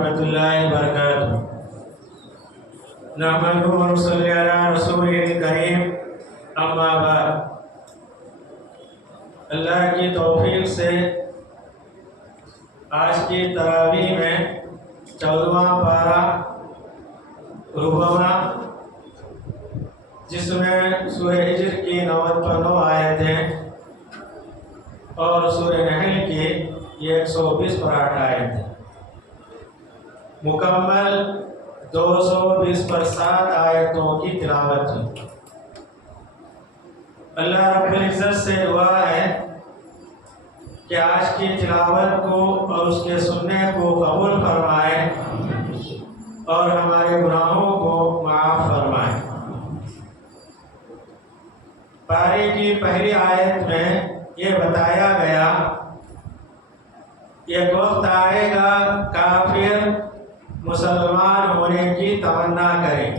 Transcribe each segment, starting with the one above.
ورحمۃ اللہ وبرکاتہ۔ نحمدہ و نصلی علی رسولہ الکریم، اما بعد۔ اللہ کی توفیق سے آج کی تراویح میں 14واں پارہ ربعواں، جس میں سورہ ہجر کی 9 آیتیں اور سورہ نحل کی 120 پر 8 آیتیں، مکمل 220 پر 7 آیتوں کی تلاوت کی۔ اللہ رب العزت سے دعا ہے کہ آج کی تلاوت کو اور اس کے سننے کو قبول فرمائے اور ہمارے گناہوں کو معاف فرمائے۔ پارے کی پہلی آیت میں یہ بتایا گیا کہ ایک وقت آئے گا کافر مسلمان ہونے کی تمنا کریں۔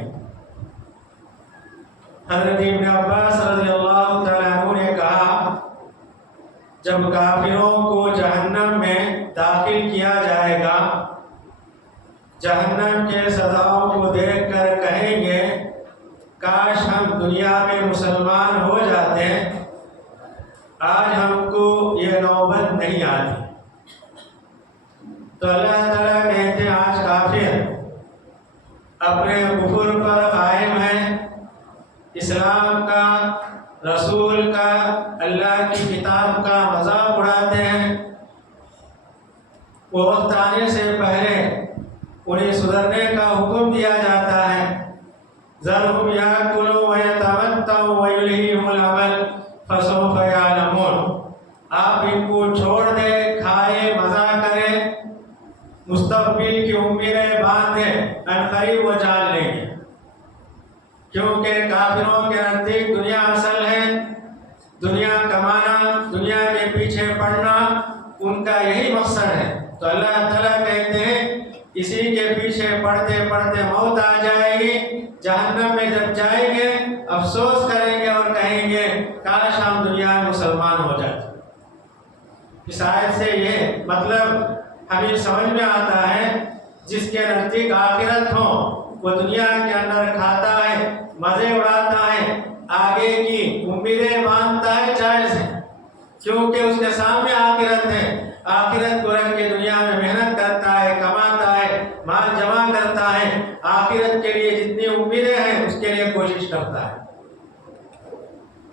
حضرت ابن عباس رضی اللہ تعالیٰ عنہ نے کہا، جب کافروں کو جہنم میں داخل کیا جائے گا، جہنم کے سزاؤں کو دیکھ کر کہیں گے کاش ہم دنیا میں مسلمان ہو جاتے، آج ہم کو یہ نوبت نہیں آتی۔ تو اللہ تعالیٰ کہتے ہیں آج کافر اپنے کفر پر قائم ہیں، اسلام کا، رسول کا، اللہ کی کتاب کا مذاق اڑاتے ہیں۔ وہ وقت آنے سے پہلے انہیں سدھرنے کا حکم دیا جاتا ہے۔ ذرہم یاکلوا ویتمتعوا ویلہہم الامل فسوف یعلمون۔ آپ ان کو چھوڑ دیں، کھائے، مزہ کریں، مستقبل کی امیدیں باندھیں، عنقریب وہ جان لیں گے۔ کیونکہ کافروں کے نزدیک دنیا اصل ہے، دنیا کمانا، دنیا کے پیچھے پڑنا ان کا یہی مقصد ہے۔ تو اللہ تعالیٰ کہتے ہیں اسی کے پیچھے پڑھتے پڑھتے موت آ جائے گی، جہنم میں جب جائیں گے افسوس کریں گے اور کہیں گے کاش ہم دنیا میں مسلمان ہو جاتے۔ اس آیت سے یہ مطلب ہمیں سمجھ میں آتا ہے، جس کے نزدیک آخرت ہو وہ دنیا کے اندر کھاتا ہے، مزے اڑاتا ہے، آگے کی امیدیں باندھتا ہے، جائز ہے، کیونکہ اس کے سامنے آخرت ہے۔ آخرت کو رکھ کے دنیا میں محنت کرتا ہے، کماتا ہے، مال جمع کرتا ہے، آخرت کے لیے جتنی امیدیں ہیں اس کے لیے کوشش کرتا ہے۔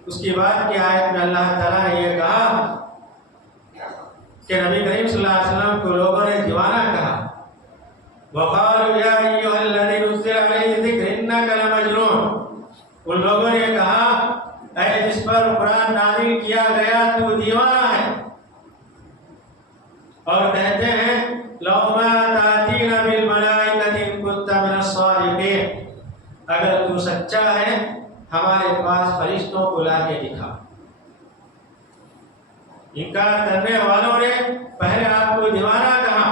اس کی بعد کی آیت میں اللہ تعالیٰ نے یہ کہا کہ نبی کریم صلی اللہ علیہ وسلم کو لوگوں نے دیوانہ کہا، وَقَالُوا يَا أَيُّهَا الَّذِي نُزِّلَ عَلَيْهِ الذِّكْرُ إِنَّكَ لَمَجْنُونٌ۔ ان لوگوں نے کہا اے جس پر قرآن نازل کیا گیا تو دیوانہ ہے، اور کہتے ہیں لَوْ مَا تَأْتِينَا بِالْمَلَائِكَةِ إِن كُنتَ مِنَ الصَّادِقِينَ۔ اگر تو سچا ہے ہمارے پاس فرشتوں کو لا کے دکھا۔ انکار کرنے والوں نے پہلے آپ کو دیوانہ کہا،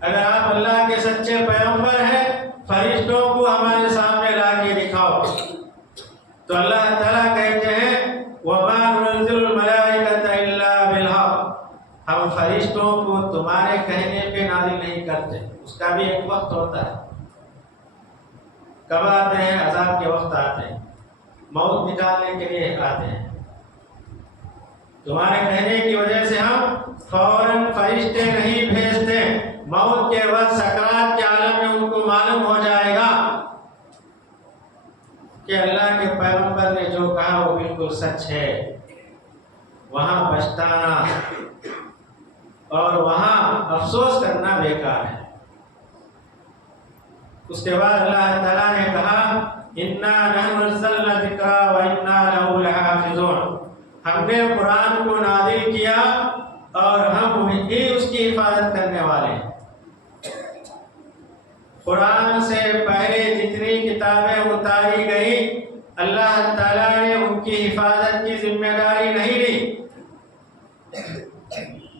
اگر آپ اللہ کے سچے پیغمبر ہیں فرشتوں کو ہمارے سامنے لا کے دکھاؤ۔ تو اللہ تعالیٰ کہتے ہیں وَمَا نُنَزِّلُ الْمَلَائِكَةَ إِلَّا بِالْحَقِّ۔ ہم فرشتوں کو تمہارے کہنے پہ نازل نہیں کرتے، اس کا بھی ایک وقت ہوتا ہے۔ کب آتے ہیں؟ عذاب کے وقت آتے ہیں، موت نکالنے کے لیے آتے ہیں۔ تمہارے کہنے کی وجہ سے ہم فوراً فرشتے نہیں بھیجتے، موت کے وقت سکرات کے عالم میں ان کو معلوم ہو جائے گا کہ اللہ کے پیغمبر نے جو کہا وہ بالکل سچ ہے۔ وہاں پچھتانا اور وہاں افسوس کرنا بیکار ہے۔ اس کے بعد اللہ تعالیٰ نے کہا اِنَّا نَحْنُ نَزَّلْنَا الذِّكْرَ وَإِنَّا لَهُ لَحَافِظُونَ۔ ہم نے قرآن کو نازل کیا اور ہم ہی اس کی حفاظت کرنے والے ہیں۔ قرآن سے پہلے جتنی کتابیں اتاری گئی اللہ تعالیٰ نے ان کی حفاظت کی ذمہ داری نہیں لی،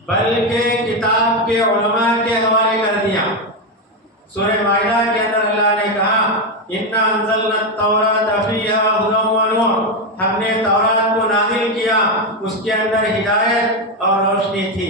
بلکہ کتاب کے علماء کے حوالے کر دیا۔ سورہ مائدہ کے اندر اللہ نے کہا اِنَّا أَنزَلْنَا التَّوْرَاةَ فِيهَا هُدًى وَنُورٌ۔ ہم نے تورات کو نازل کیا، اس کے اندر ہدایت اور روشنی تھی۔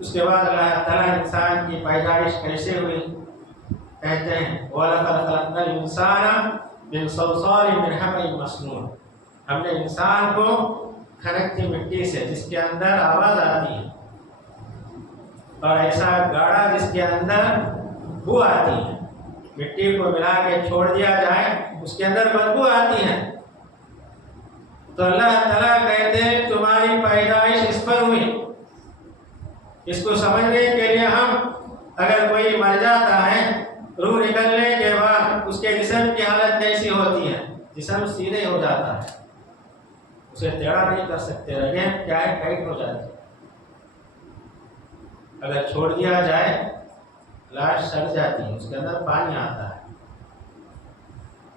اس کے بعد اللہ تعالیٰ انسان کی پیدائش کیسے ہوئی کہتے ہیں وَلَقَدْ خَلَقْنَا الْإِنسَانَ مِنْ صَلْصَالٍ مِنْ حَمَإٍ مَسْنُونٍ، ہم نے انسان کو کھنکتی مٹی سے جس کے اندر آواز آتی ہے اور ایسا گاڑا جس کے اندر بو آتی ہے، مٹی کو ملا کے چھوڑ دیا جائے اس کے اندر بدبو آتی ہے، تو اللہ تعالیٰ کہتے ہیں تمہاری پیدائش اس پر ہوئی۔ اس کو سمجھنے کے لیے ہم اگر کوئی مر جاتا ہے روح نکلنے کے بعد اس کے جسم کی حالت کیسی ہوتی ہے، جسم سیدھے ہو جاتا ہے، اسے ٹیڑھا نہیں کر سکتے، رگیں کیا ہے ٹائٹ ہو جاتی ہے، اگر چھوڑ دیا جائے لاش سڑ جاتی ہے، اس کے اندر پانی آتا ہے،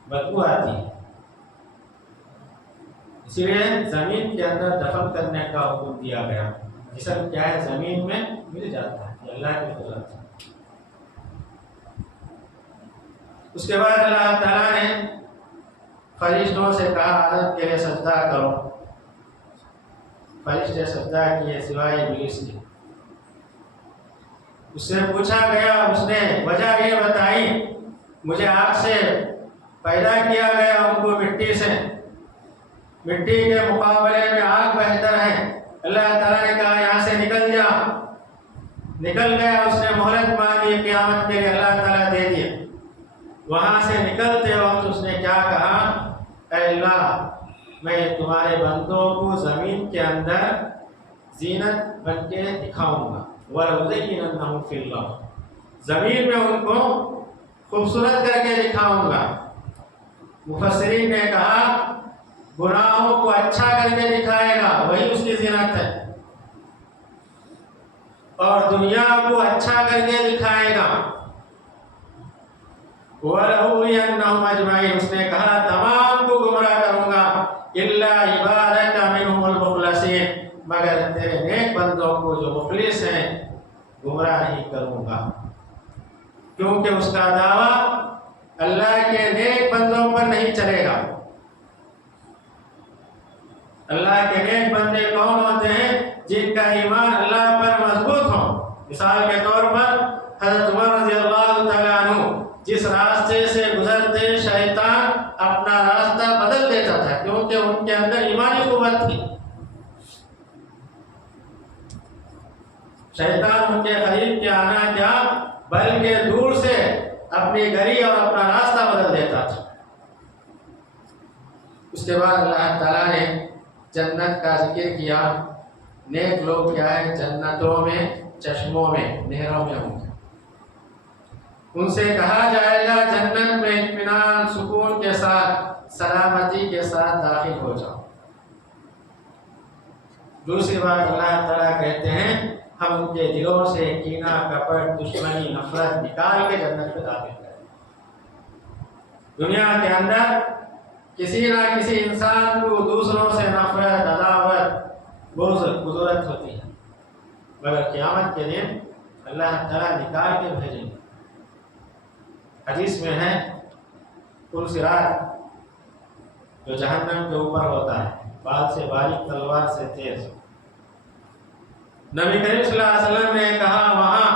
بدبو آتی ہے، اسی لیے زمین کے اندر دفن کرنے کا حکم دیا گیا۔ جسم کیا ہے زمین میں مل جاتا ہے، یہ اللہ کی قدرت ہے۔ اس کے بعد اللہ تعالیٰ نے فرشتوں سے کہا آدم کے لیے سجدہ کرو، فرشتے سجدہ کیے سوائے ابلیس کے۔ اس سے پوچھا گیا، اس نے وجہ یہ بتائی مجھے آگ سے پیدا کیا گیا، ان کو مٹی سے، مٹی کے مقابلے میں آگ بہتر ہے۔ اللہ تعالیٰ نے کہا یہاں سے نکل جا، نکل گیا، اس نے مہلت مانگی قیامت کے لیے، اللہ تعالیٰ دے دیا۔ وہاں سے نکلتے وقت اس نے کیا کہا، اے اللہ میں تمہارے بندوں کو زمین کے اندر زینت بن کے دکھاؤں گا، وَلَأُزَيِّنَنَّهُمْ فِي الْأَرْضِ، زمین میں ان کو خوبصورت کر کے دکھاؤں گا۔ مفسرین نے کہا گناہوں کو اچھا کر کے دکھائے گا، وہی اس کی زینت ہے، اور دنیا کو اچھا کر کے دکھائے گا۔ وَلَأُغْوِيَنَّهُمْ أَجْمَعِينَ، اس نے کہا تمام کو گمراہ کروں گا، إِلَّا عِبَادَكَ مِنْهُمُ الْمُخْلَصِينَ، مگر تیرے نیک بندوں کو جو مخلص ہیں گمراہ نہیں کروں گا، کیونکہ اس کا دعویٰ اللہ کے نیک بندوں پر نہیں چلے گا۔ اللہ کے نیک بندے کون ہوتے ہیں؟ جن کا ایمان اللہ پر مضبوط ہو۔ مثال کے طور پر حضرت عمر رضی اللہ تعالیٰ عنہ جس راستے سے گزرتے شیطان اپنا راستہ بدل دیتا تھا، کیونکہ ان کے اندر ایمانی قوت تھی، شیطان ان کے قریب کے آنا کیا بلکہ دور سے اپنی گری اور اپنا راستہ بدل دیتا تھا۔ اس کے بعد اللہ تعالیٰ نے جنت کا ذکر کیا، نیک لوگ کیا ہے جنتوں میں، چشموں میں، نہروں میں ہوں گے، ان سے کہا جائے گا جنت میں اطمینان سکون کے ساتھ سلامتی کے ساتھ داخل ہو جاؤ۔ دوسری بات اللہ تعالیٰ کہتے ہیں ہم ان کے دلوں سے کینہ، کپٹ، دشمنی، نفرت نکال کے جنت میں داخل کریں۔ دنیا کے اندر کسی نہ کسی انسان کو دوسروں سے نفرت، عداوت، بغض، قدرت ہوتی ہے، مگر قیامت کے دن اللہ تعالیٰ نکال کے بھیجیں گے۔ حدیث میں ہے پل صراط جو جہنم کے اوپر ہوتا ہے، بال سے باریک تلوار سے تیز، نبی کریم صلی اللہ علیہ وسلم نے کہا وہاں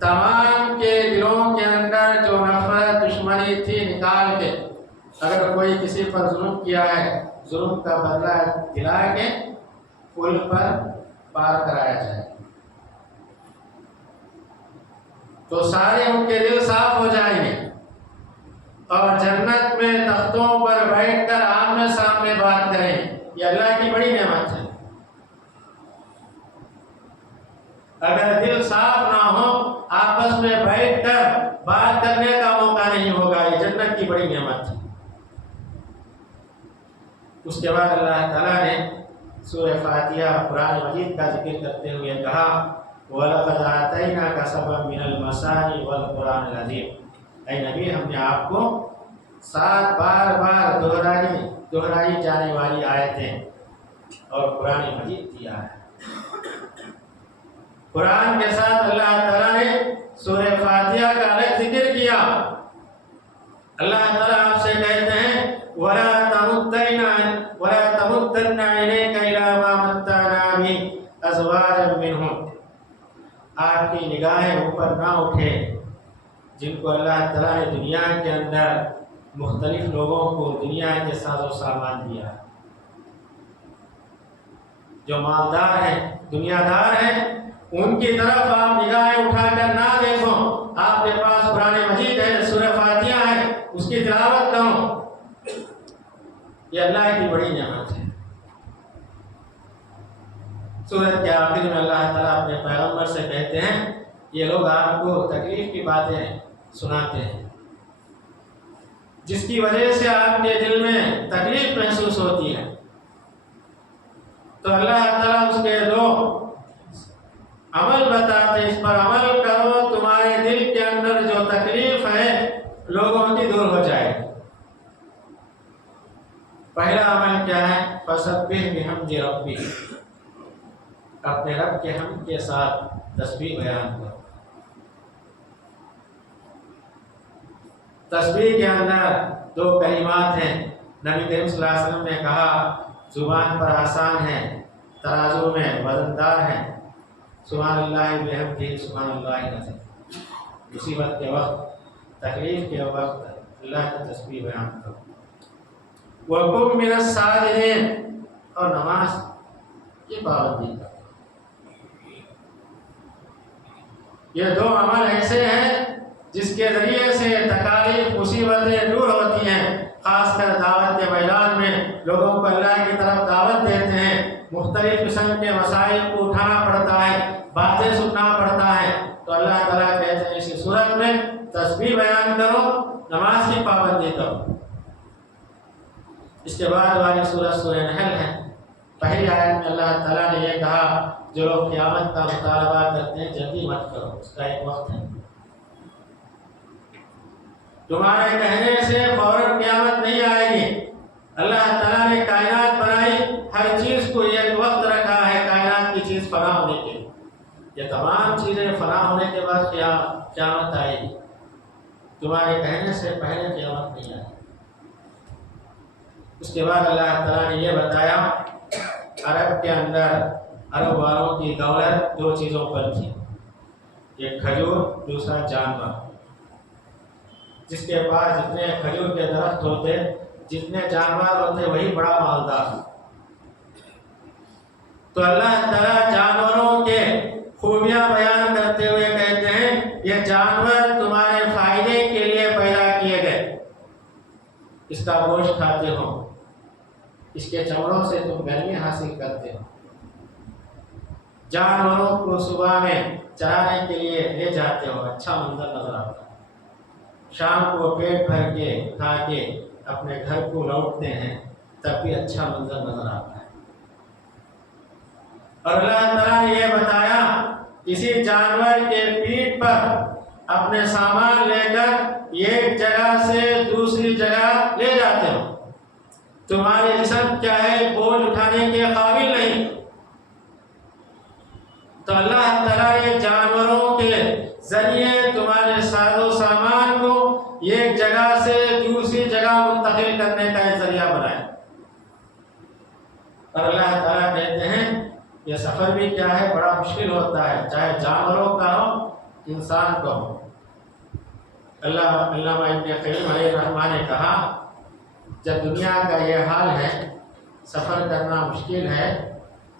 تمام کے دلوں کے اندر جو نفرت، دشمنی تھی نکال کے، اگر کوئی کسی پر ظلم کیا ہے ظلم کا بدلہ دلا کے پل پر پار کرایا جائے تو سارے ان کے دل صاف ہو جائیں گے، اور جنت میں تختوں پر بیٹھ کر آمنے سامنے بات کریں۔ یہ اللہ کی بڑی نعمت ہے۔ اگر دل صاف نہ ہو آپس میں بیٹھ کر بات کرنے کا موقع نہیں ہوگا، یہ جنت کی بڑی نعمت ہے۔ اس کے بعد اللہ تعالیٰ نے سورہ فاتحہ قرآن مجید کا ذکر کرتے ہوئے کہا وَلَقَدْ آتَيْنَاكَ سَبْعًا مِنَ الْمَثَانِي وَالْقُرْآنِ الْعَظِيمِ، اے نبی ہم نے آپ کو 7 بار بار دہرائی جانے والی آیتیں اور قرآن مجید دیا ہے۔ قرآن کے ساتھ اللہ تعالیٰ نے سورہ فاتحہ کا الگ ذکر کیا۔ اللہ تعالیٰ آپ سے کہتے ہیں وَلَا تَمُدَّنَّ عَيْنَيْكَ إِلَىٰ مَا مَتَّعْنَا بِهِ أَزْوَاجًا مِّنْهُمْ، اوپر نہ اٹھے جن کو اللہ تعالیٰ نے دنیا کے اندر مختلف لوگوں کو دنیا کے ساز و سامان دیا. جو مالدار ہیں، دنیا دار ہیں، ان کی طرف آپ نگاہیں اٹھا کر نہ دیکھو. آپ کے پاس قرآن مجید ہے، سورہ فاتحہ ہے، اس کی تلاوت کرو. یہ اللہ کی بڑی نعمت ہے. سورت کے آخر میں اللہ تعالیٰ اپنے پیغمبر سے کہتے ہیں یہ لوگ آپ کو تکلیف کی باتیں سناتے ہیں جس کی وجہ سے آپ کے دل میں تکلیف محسوس ہوتی ہے. تو اللہ تعالیٰ اس کے دو عمل بتاتے، اس پر عمل کرو، تمہارے دل کے اندر جو تکلیف ہے لوگوں کی دور ہو جائے. پہلا عمل کیا ہے؟ فسبح بحمد ربی، اپنے رب کے حمد کے ساتھ تسبیح بیان کرو. تسبیح کے اندر دو کلمات ہیں. نبی کریم صلی اللہ علیہ وسلم نے کہا زبان پر آسان ہے، ترازو میں وزندار ہے. سبحان اللہ بحمدہ، سبحان اللہ العظیم. مصیبت کے وقت، تکلیف کے وقت اللہ کی تسبیح بیان کرو. وَقُمْ مِنَ السَّاجِدِينَ، اور نماز کی پابندی کرو. یہ دو عمل ایسے ہیں جس کے ذریعے سے تکالیف، مصیبتیں دور ہوتی ہیں. خاص کر دعوت کے میدان میں لوگوں کو اللہ کی طرف دعوت دیتے ہیں، مختلف قسم کے مسائل کو اٹھانا پڑتا ہے، باتیں سننا پڑتا ہے. تو اللہ تعالیٰ کہتے ہیں اسی صورت میں تسبیح بیان کرو، نماز کی پابندی کرو. اس کے بعد والی سورہ سورہ نحل ہے. پہلی آیت میں اللہ تعالیٰ نے یہ کہا جو لوگ قیامت کا مطالبہ کرتے ہیں جلدی مت کرو، اس کا ایک وقت ہے. تمہارے کہنے سے فوراً قیامت نہیں آئے گی. اللہ تعالیٰ نے کائنات بنائی، ہر چیز کو ایک وقت رکھا ہے کائنات کی چیز فنا ہونے کے. یہ تمام چیزیں فنا ہونے کے بعد قیامت آئے گی. تمہارے کہنے سے پہلے قیامت نہیں آئے گی. اس کے بعد اللہ تعالیٰ نے یہ بتایا عرب کے اندر عرب والوں کی دولت دو چیزوں پر تھی، ایک کھجور، دوسرا جانور. جس کے پاس جتنے کھجور کے درخت ہوتے، جتنے جانور ہوتے، وہی بڑا مالدار. تو اللہ تعالیٰ جانوروں کے خوبیاں بیان کرتے ہوئے کہتے ہیں یہ جانور تمہارے فائدے کے لیے پیدا کیے گئے. اس کا گوشت کھاتے ہو، اس کے چمڑوں سے تم گرمی حاصل کرتے ہو. جانوروں کو صبح میں چرانے کے لیے لے جاتے ہو، اچھا منظر نظر آتا ہے. شام کو پیٹ بھر کے کھا کے اپنے گھر کو لوٹتے ہیں، تب بھی اچھا منظر نظر آتا ہے. اور اللہ تعالیٰ نے یہ بتایا کسی جانور کے پیٹھ پر اپنے سامان لے کر ایک جگہ سے دوسری جگہ لے جاتے ہو. تمہارے جسم کیا ہے بوجھ اٹھانے کے قابل نہیں. تو اللہ تعالیٰ نے جانوروں کے ذریعے تمہارے ساز و سامان کو ایک جگہ سے دوسری جگہ منتقل کرنے کا ایک ذریعہ بنایا. اور اللہ تعالیٰ کہتے ہیں یہ سفر بھی کیا ہے بڑا مشکل ہوتا ہے، چاہے جانوروں کا ہو انسان کا ہو. علامہ ابن قیم علیہ الرحمہ نے کہا جب دنیا کا یہ حال ہے، سفر کرنا مشکل ہے،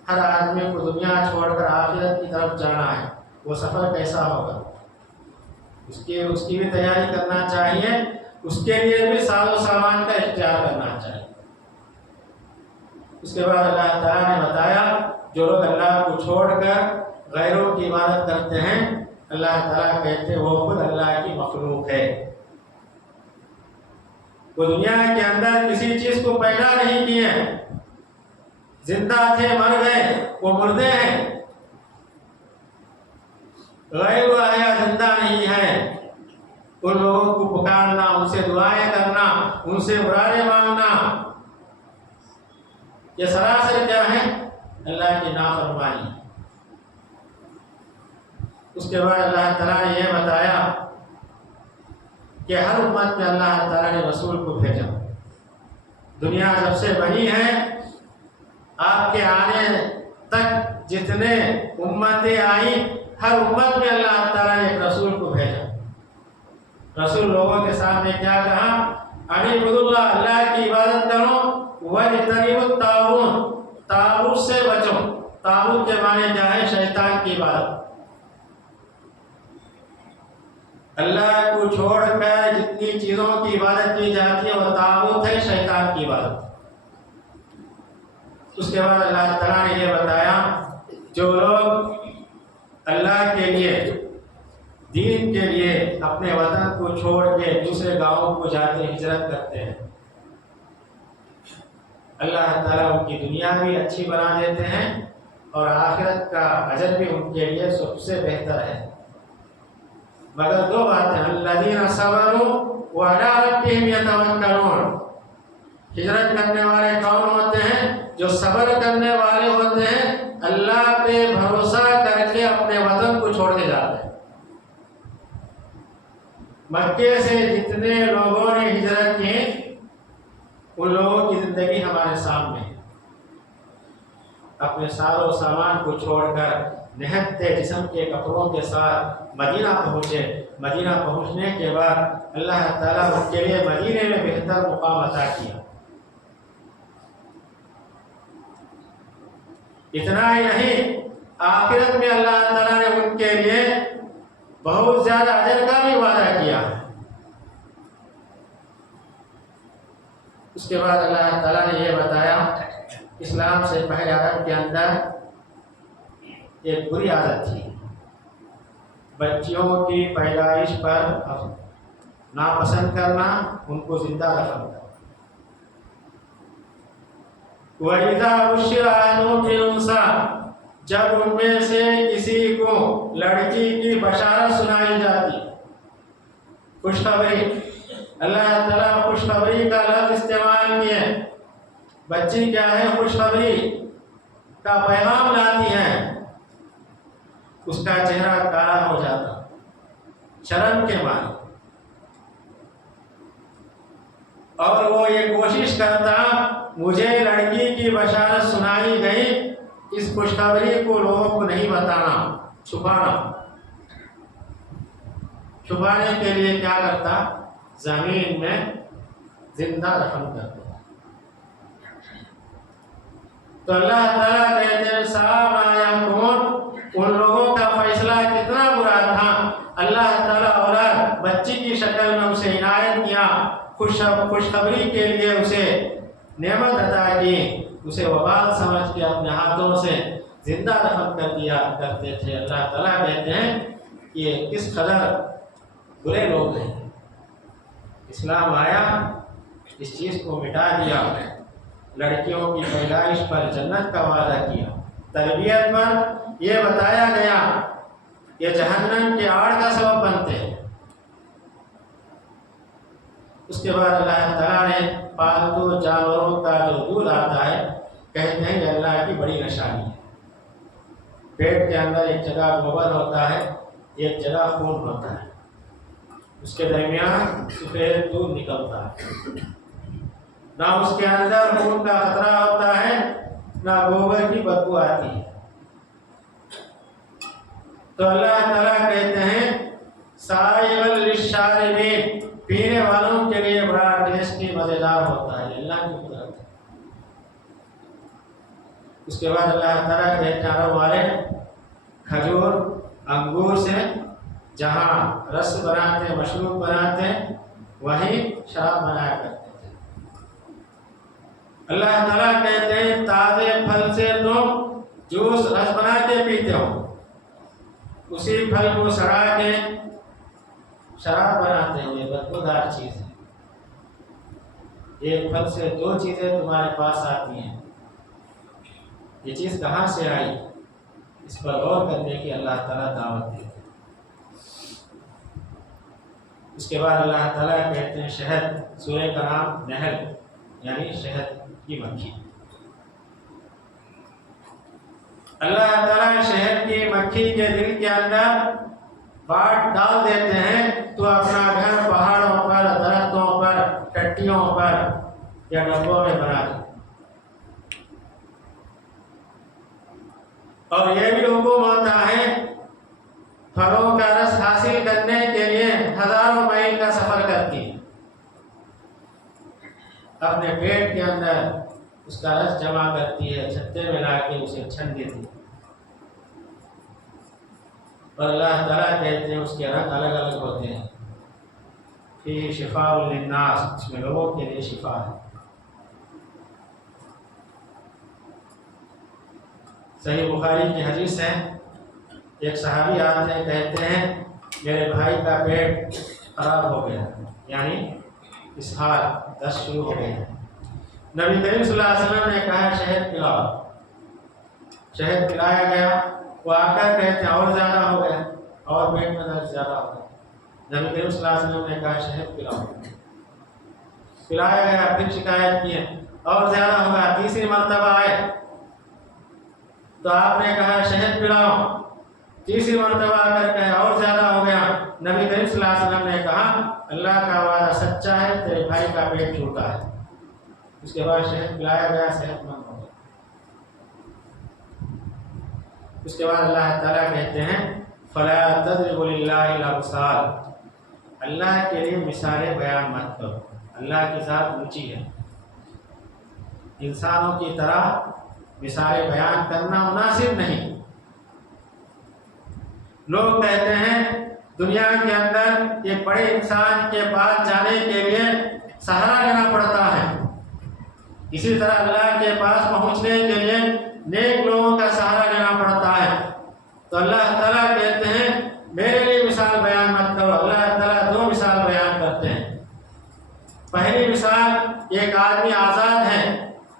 ہر آدمی کو دنیا چھوڑ کر آخرت کی طرف جانا ہے، وہ سفر کیسا ہوگا؟ اس کی بھی تیاری کرنا چاہیے، اس کے لیے بھی ساز و سامان کا اختیار کرنا چاہیے. اس کے بعد اللہ تعالیٰ نے بتایا جو لوگ اللہ کو چھوڑ کر غیروں کی عبادت کرتے ہیں، اللہ تعالیٰ کہتے ہیں وہ خود اللہ کی مخلوق ہے. وہ دنیا کے اندر کسی چیز کو پیدا نہیں کیے، زندہ تھے مر گئے، وہ مردے ہیں. غیر واحد زندہ نہیں ہے. ان لوگوں کو پکارنا، ان سے دعائیں کرنا، ان سے برائے مانگنا، یہ سراسر کیا ہے؟ اللہ کی نافرمانی. اس کے بعد اللہ تعالیٰ نے یہ بتایا کہ ہر امت میں اللہ تعالیٰ نے رسول کو بھیجا. دنیا جب سے بنی ہے آپ کے آنے تک جتنے امتیں آئیں ہر امت میں اللہ تعالیٰ نے ایک رسول کو بھیجا. رسول لوگوں کے سامنے کیا کہا؟ اعبدوا اللہ، اللہ کی عبادت کرو، واجتنبوا الطاغوت، طاغوت سے بچو. طاغوت کے معنی کیا ہے؟ شیطان کی عبادت. اللہ کو چھوڑ کر جتنی چیزوں کی عبادت کی جاتی ہے وہ طاغوت ہے، شیطان کی عبادت. اس کے بعد اللہ تعالیٰ نے یہ بتایا جو لوگ اللہ کے لیے، دین کے لیے اپنے وطن کو چھوڑ کے دوسرے گاؤں کو جاتے ہجرت کرتے ہیں، اللہ تعالیٰ ان کی دنیا بھی اچھی بنا دیتے ہیں اور آخرت کا اجر بھی ان کے لیے سب سے بہتر ہے. مگر دو باتیں، الذین صبروا وعلی ربہم یتوکلون. ہجرت کرنے والے کون ہوتے ہیں؟ جو صبر کرنے والے ہوتے ہیں، اللہ پہ بھروسہ کر کے اپنے وطن کو چھوڑ کے جاتے ہیں. مکے سے جتنے لوگوں نے ہجرت کی ان لوگوں کی زندگی ہمارے سامنے ہے. اپنے ساروں سامان کو چھوڑ کر نہتے جسم کے کپڑوں کے ساتھ مدینہ پہنچے. مدینہ پہنچنے کے بعد اللہ تعالیٰ ان کے لیے مدینے میں بہتر مقام عطا کیا. اتنا ہی نہیں، آخرت میں اللہ تعالیٰ نے ان کے لیے بہت زیادہ اجر کا بھی وعدہ کیا. اس کے بعد اللہ تعالیٰ نے یہ بتایا اسلام سے پہلے عرب کے اندر ایک بری عادت تھی، بچیوں کی پیدائش پر ناپسند کرنا، ان کو زندہ رکھنا. وَإِذَا بُشِّرَ أَحَدُهُم بِالْأُنثَىٰ، جب ان میں سے کسی کو لڑکی کی بشارت سنائی جاتی، خوشخبری، اللہ تعالیٰ خوشخبری کا لفظ استعمال کیے. بچی کیا ہے؟ خوشخبری کا پیغام لاتی ہے. اس کا چہرہ کالا ہو جاتا شرم کے مارے، اور وہ یہ کوشش کرتا مجھے لڑکی کی بشارت سنائی گئی، اس خوشخبری کو لوگوں کو نہیں بتانا، چھپانا. چھپانے کے لیے کیا کرتا؟ زمین میں زندہ دفن کرتا. تو اللہ تعالیٰ کہتے ہیں صاحب آیا کون، ان لوگوں کا فیصلہ کتنا برا تھا. اللہ تعالیٰ اولاد بچی کی شکل میں اسے عنایت کیا، خوشخبری کے لیے اسے نعمت عطا کی، اسے وبال سمجھ کے اپنے ہاتھوں سے زندہ دفن کر دیا کرتے تھے. اللہ تعالیٰ کہتے ہیں کہ کس قدر برے لوگ ہیں. اسلام آیا، اس چیز کو مٹا دیا، لڑکیوں کی پیدائش پر جنت کا وعدہ کیا، تربیت پر یہ بتایا گیا یہ جہنم کے آڑ کا سبب بنتے ہیں. اس کے بعد اللہ تعالیٰ نے پالتو جانوروں کا جو دودھ آتا ہے کہتے ہیں یہ اللہ کی بڑی نشانی ہے. پیٹ کے اندر ایک جگہ گوبر ہوتا ہے، ایک جگہ خون ہوتا ہے، اس کے درمیان سفید دودھ نکلتا ہے. نہ اس کے اندر خون کا خطرہ ہوتا ہے، نہ گوبر کی بدبو آتی ہے. تو اللہ تعالیٰ کہتے ہیں سائغ للشاربین، پینے والوں کے لیے بڑا ٹیسٹی مزیدار ہوتا ہے. اللہ کی قدرت ہے. اس کے بعد اللہ تعالیٰ کہتے ہیں عرب والے کھجور انگور سے جہاں رس بناتے، مشروب بناتے، وہیں شراب بنایا کرتے تھے. اللہ تعالیٰ کہتے ہیں تازے پھل سے تم جوس رس بنا کے پیتے ہو، اسی پھل کو سڑا کے شراب بناتے ہیں. یہ بدبودار چیز ہے. ایک پھل سے دو چیزیں تمہارے پاس آتی ہیں، یہ چیز کہاں سے آئی؟ اس پر غور کرنے کی اللہ تعالیٰ دعوت دیتے ہیں. اس کے بعد اللہ تعالیٰ کہتے ہیں شہد، سورہ کا نام نحل یعنی شہد کی مکھی. اللہ تعالیٰ شہد کی مکھی کے دل کے اندر بانٹ ڈال دیتے ہیں تو اپنا گھر پہاڑوں پر، درختوں پر، ٹٹیوں پر یا ڈبوں میں بنا دے. اور یہ بھی حکم ہوتا ہے پھلوں کا رس حاصل کرنے کے لیے ہزاروں میل کا سفر کرتی ہے، اپنے پیٹ کے اندر اس کا رس جمع کرتی ہے، چھتے میں لا کے اسے چھن دیتی ہے، اور اللہ تعالیٰ کہتے ہیں اس کے رنگ الگ الگ ہوتے ہیں، فی شفاء للناس، اس میں لوگوں کے لیے شفا ہے۔ صحیح بخاری کی حدیث ہے، ایک صحابی آتے ہیں، کہتے ہیں میرے بھائی کا پیٹ خراب ہو گیا، یعنی اسہال، دست شروع ہو گیا۔ نبی کریم صلی اللہ علیہ وسلم نے کہا شہد پلاؤ، شہد پلایا گیا، وہ آ کر کہتے ہیں اور زیادہ ہو گیا، اور پیٹ میں درد زیادہ ہو گیا۔ نبی کریم صلی اللہ علیہ وسلم نے کہا شہد پلاؤ، پلایا گیا، پھر شکایت کی اور زیادہ ہو گیا، تیسری مرتبہ آئے تو آپ نے کہا شہد پلاؤ، تیسری مرتبہ آ کر کہا اور زیادہ ہو گیا۔ نبی کریم صلی اللہ علیہ وسلم نے کہا اللہ کا وعدہ سچا ہے، تیرے بھائی کا پیٹ چھوٹا ہے۔ اس کے بعد شہد پلایا گیا، صحت مند ہو گیا۔ اس کے بعد اللہ تعالیٰ کہتے ہیں فَلَا تَضْرِبُوا لِلَّهِ الْأَمْثَالَ، اللہ کے لیے مثالیں بیان مت کرو، اللہ کی ذات اونچی ہے، انسانوں کی طرح مثالیں بیان کرنا مناسب نہیں۔ لوگ کہتے ہیں دنیا کے اندر ایک بڑے انسان کے پاس جانے کے لیے سہارا لینا پڑتا ہے، اسی طرح اللہ کے پاس پہنچنے کے لیے نیک لوگوں کا سہارا لینا پڑتا ہے۔ تو اللہ تعالیٰ کہتے ہیں میرے لیے مثال بیان مت کرو۔ اللہ تعالیٰ دو مثال بیان کرتے ہیں۔ پہلی مثال، ایک آدمی آزاد ہے،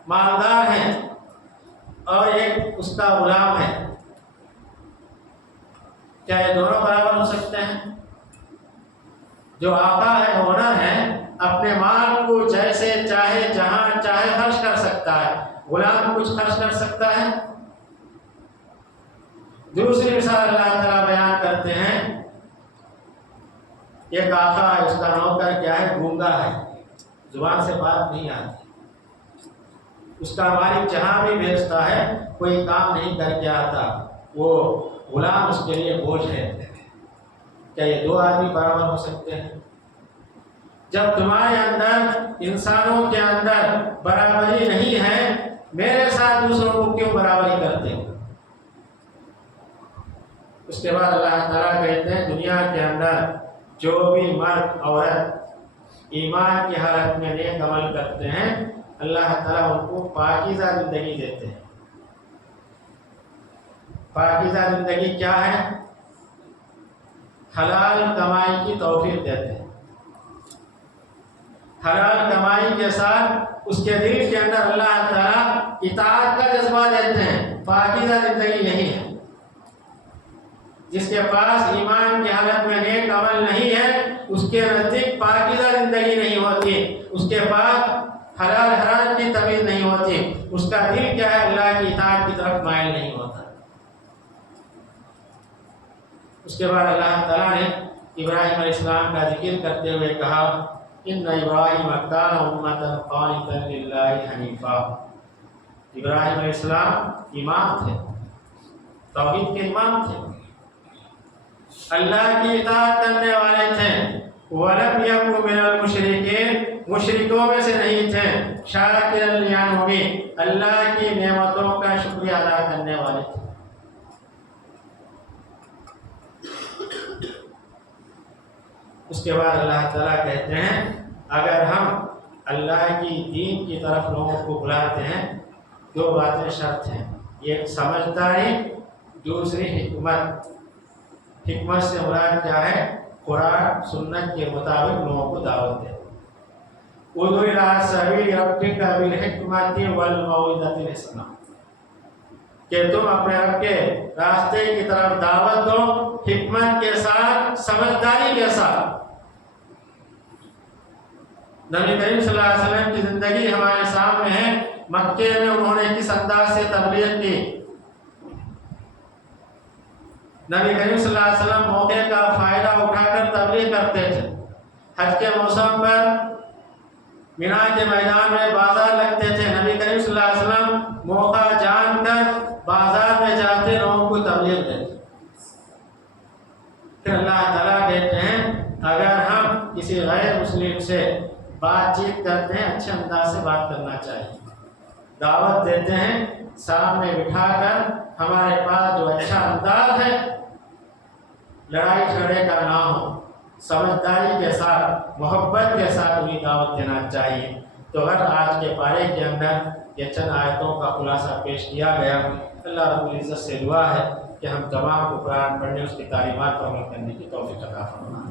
مالدار ہے، اور ایک اس کا غلام ہے، کیا یہ دونوں برابر ہو سکتے ہیں؟ جو آقا ہے، اونر ہے، اپنے مال کو جیسے چاہے جہاں چاہے خرچ کر سکتا ہے، غلام کچھ خرچ کر سکتا ہے؟ دوسری مثال اللہ تعالیٰ بیان کرتے ہیں، ایک آقا ہے، اس کا نوکر کیا ہے؟ گونگا ہے، زبان سے بات نہیں آتی، اس کا مالک جہاں بھی بھیجتا ہے کوئی کام نہیں کر کے آتا، وہ غلام اس کے لیے بوجھ ہے۔ کیا یہ دو آدمی برابر ہو سکتے ہیں؟ جب تمہارے اندر، انسانوں کے اندر برابری نہیں ہے، میرے ساتھ دوسروں کو کیوں برابری کرتے ہو؟ اس کے بعد اللہ تعالیٰ کہتے ہیں دنیا کے اندر جو بھی مرد عورت ایمان کی حالت میں نیک عمل کرتے ہیں، اللہ تعالیٰ ان کو پاکیزہ زندگی دیتے ہیں۔ پاکیزہ زندگی کیا ہے؟ حلال کمائی کی توفیق دیتے ہیں، حلال کمائی کے ساتھ اس کے دل کے اندر اللہ تعالیٰ اطاعت کا جذبہ دیتے ہیں۔ پاکیزہ زندگی یہی ہے۔ جس کے پاس ایمان کی حالت میں نیک عمل نہیں ہے، اس کے نزدیک پاکیزہ زندگی نہیں ہوتی، اس کے پاس حلال حرام کی تمیز نہیں ہوتی، اس کا دل کیا ہے؟ اللہ کی اطاعت کی طرف مائل نہیں ہوتا۔ اس کے بعد اللہ تعالیٰ نے ابراہیم علیہ السلام کا ذکر کرتے ہوئے کہا ان ابراہیم کان امۃ قانتا للہ حنیفا۔ ابراہیم علیہ السلام امام تھے، توحید کے امام تھے، اللہ کی اطاعت کرنے والے تھے، وَلَمْ يَكُن مِّنَ الْمُشْرِكِينَ، مشرکوں میں سے نہیں تھے، شاکرا لِأَنْعُمِهِ، اللہ کی نعمتوں کا شکریہ ادا کرنے والے تھے۔ اس کے بعد اللہ تعالیٰ کہتے ہیں اگر ہم اللہ کی دین کی طرف لوگوں کو بلاتے ہیں، دو باتیں شرط ہیں، ایک سمجھداری، دوسری حکمت۔ حکمت سے مراد کیا ہے؟ قرآن سنت کے مطابق لوگوں کو دعوت دے۔ ادعو الی سبیل ربک بالحکمت والموعظۃ الحسنہ، کہ تم اپنے رب کے راستے کی طرف دعوت دو حکمت کے ساتھ، سمجھداری کے ساتھ۔ نبی کریم صلی اللہ علیہ وسلم کی زندگی ہمارے سامنے ہے، مکے میں انہوں نے کس انداز سے تبلیغ کی۔ نبی کریم صلی اللہ علیہ وسلم موقع کا فائدہ اٹھا کر تبلیغ کرتے تھے۔ حج کے موسم پر مینا کے میدان میں بازار لگتے تھے، نبی کریم صلی اللہ علیہ وسلم موقع جان کر بازار میں جاتے لوگوں کو تبلیغ دیتے۔ مسلم سے بات چیت کرتے ہیں اچھے انداز سے بات کرنا چاہیے، دعوت دیتے ہیں سامنے بٹھا کر ہمارے پاس جو اچھا انداز ہے لڑائی جھگڑے کا نہ ہو، سمجھداری کے ساتھ محبت کے ساتھ انہیں دعوت دینا چاہیے۔ تو ہر آج کے پارے کے اندر یہ چند آیتوں کا خلاصہ پیش کیا گیا۔ اللہ رب العزت سے دعا ہے کہ ہم تمام کو قرآن پڑھنے اس کی تعلیمات پر عمل کرنے کی توفیق عطا فرمائے۔